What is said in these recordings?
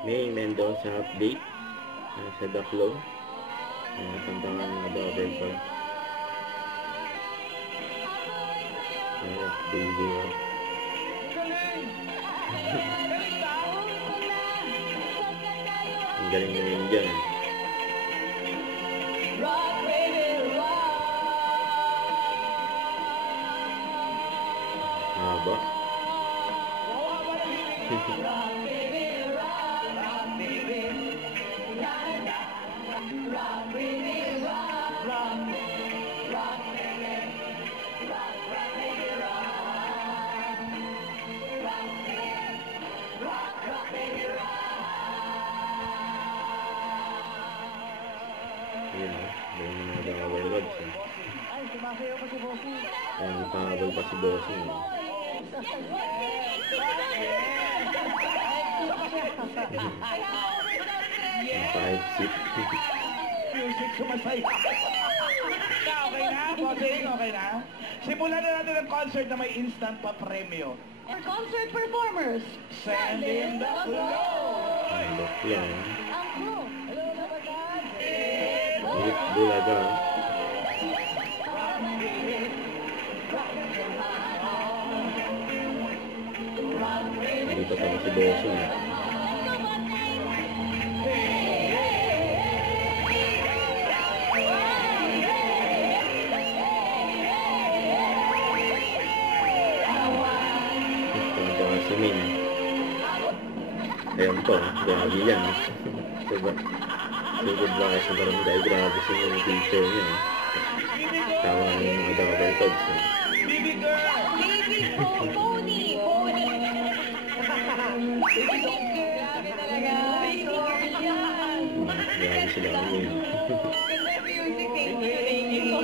May Mendoza update sa Daklo. Tambangan mga double ko. Baby. Ang galing naman dyan. Haba. Yun o, ganyan yung mga double rods eh. Kaya nagpahabol pa si Bossing eh. Ang 5-6. Music sumasaya. Okay na, Bossing? Okay na? Simulan na natin ang concert na may instant pa premyo. Our concert performers, Send in the flow! Ang bakla eh. ang crew. Ulit bulaga. Dito pa si Bossing eh. Si Min. Ayan po, gagi yan. Diba? Sugod ba kayo sa barangay? Grabe sa yung teacher niya. Tawa nga yung mga double codes. Baby girl! Baby pony! Pony! Baby girl! Grabe talaga. Baby girl yan. Grabe sila ngayon. Ganda music. Thank you.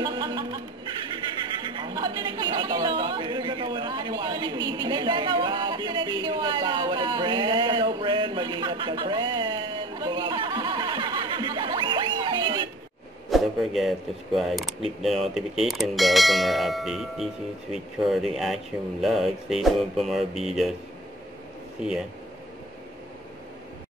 Ako na nagpipigil o. Pinagkatawa na ni Wally. Nagpipigil. Nagtatawa ka kasi naniniwala ka. Friend! Hello, friend! Mag-ingat ka, friend! Don't forget to subscribe, click the notification bell for more updates. This is Victor Reaction Vlog. Stay tuned for more videos. See ya.